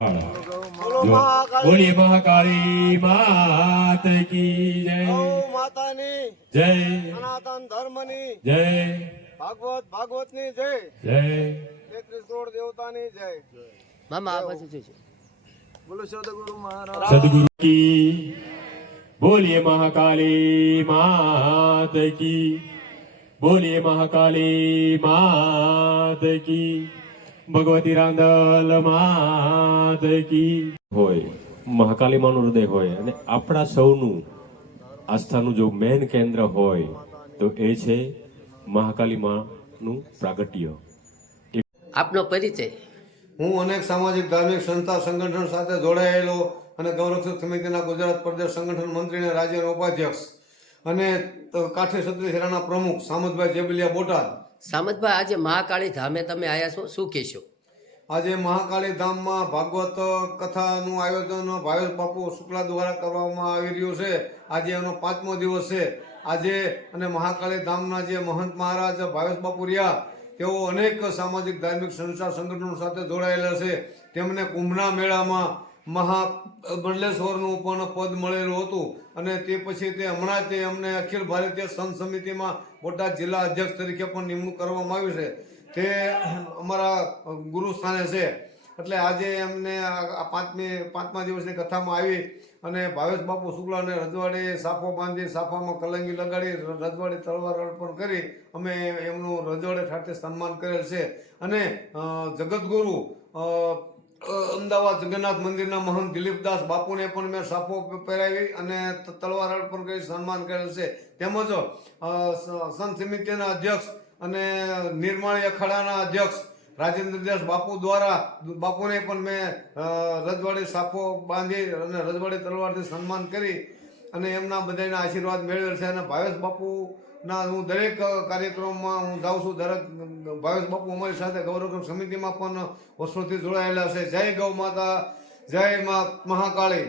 बोलो महाकाली बोलिए महाकाली मात की जय। गौ मातानी जय सनातन धर्मनी जय ભાગવતની જય जय 33 કરોડ દેવતાની જય મામા આ બાજુ જોજો. બોલો સદગુરુ મહારાજ सदगुरु की। बोलिए महाकाली मात की। बोलिए महाकाली मात की। ભગવતી રાંદલ માત કી હોય મહાકાલી માનું હૃદય હોય અને આપણા સૌનું આસ્થાનું જો મેન કેન્દ્ર હોય તો એ છે મહાકાલી માનું પ્રાગટ્ય. આપનો પરિચય. હું અનેક સામાજિક ધાર્મિક સંસ્થા સંગઠન સાથે જોડાયેલો અને ગૌરક્ષક સમિતિના ગુજરાત પ્રદેશ સંગઠન મંત્રી અને રાજ્યના ઉપાધ્યક્ષ અને કાઠી ક્ષત્રિય સેનાના પ્રમુખ સામતભાઈ જેબલિયા બોટાદ. સામતભાઈ, આજે મહાકાળી ધામે તમે આયા છો, શું કહેશો? આજે મહાકાળી ધામમાં ભાગવત કથાનું આયોજન ભાવેશ બાપુ શુક્લા દ્વારા કરવામાં આવી રહ્યું છે. આજે એનો 5મો દિવસ છે આજે. અને મહાકાળી ધામના જે મહંત મહારાજ ભાવેશ બાપુ રહ્યા તેઓ અનેક સામાજિક ધાર્મિક સંસ્થા સંગઠનો સાથે જોડાયેલા છે. તેમને કુંભના મેળામાં મહામંડલેશ્વરનું પણ પદ મળેલું હતું અને તે પછી તે હમણાં તે અમને અખિલ ભારતીય સંત સમિતિમાં બોટાદ જિલ્લા અધ્યક્ષ તરીકે પણ નિમણૂક કરવામાં આવી છે. તે અમારા ગુરુ સ્થાને છે. એટલે આજે એમને આ 5મા દિવસની કથામાં આવી અને ભાવેશ બાપુ શુક્લાને રજવાડી સાફો બાંધી સાફામાં કલંગી લગાડી રજવાડી તલવાર અર્પણ કરી અમે એમનું રજવાડે ઠાઠે સન્માન કરેલ છે. અને જગતગુરુ અમદાવાદ જગન્નાથ મંદિરના મહંત દિલીપદાસ બાપુને પણ મેં સાફો પહેરાવી અને તલવાર અર્પણ કરી સન્માન કરેલ છે. તેમજ સંત સમિતિના અધ્યક્ષ અને નિર્માળી અખાડાના અધ્યક્ષ રાજેન્દ્રદાસ બાપુ દ્વારા બાપુને પણ મેં રજવાડી સાફો બાંધી અને રજવાડી તલવારથી સન્માન કરી અને એમના બધાના આશીર્વાદ મેળવેલ છે. અને ભાવેશ બાપુના હું દરેક કાર્યક્રમમાં હું જાઉં છું. દરેક ભાવેશ બાપુ અમારી સાથે ગૌરવ સમિતિમાં પણ વર્ષોથી જોડાયેલા છે. જય ગૌ માતા, જય મા મહાકાળી.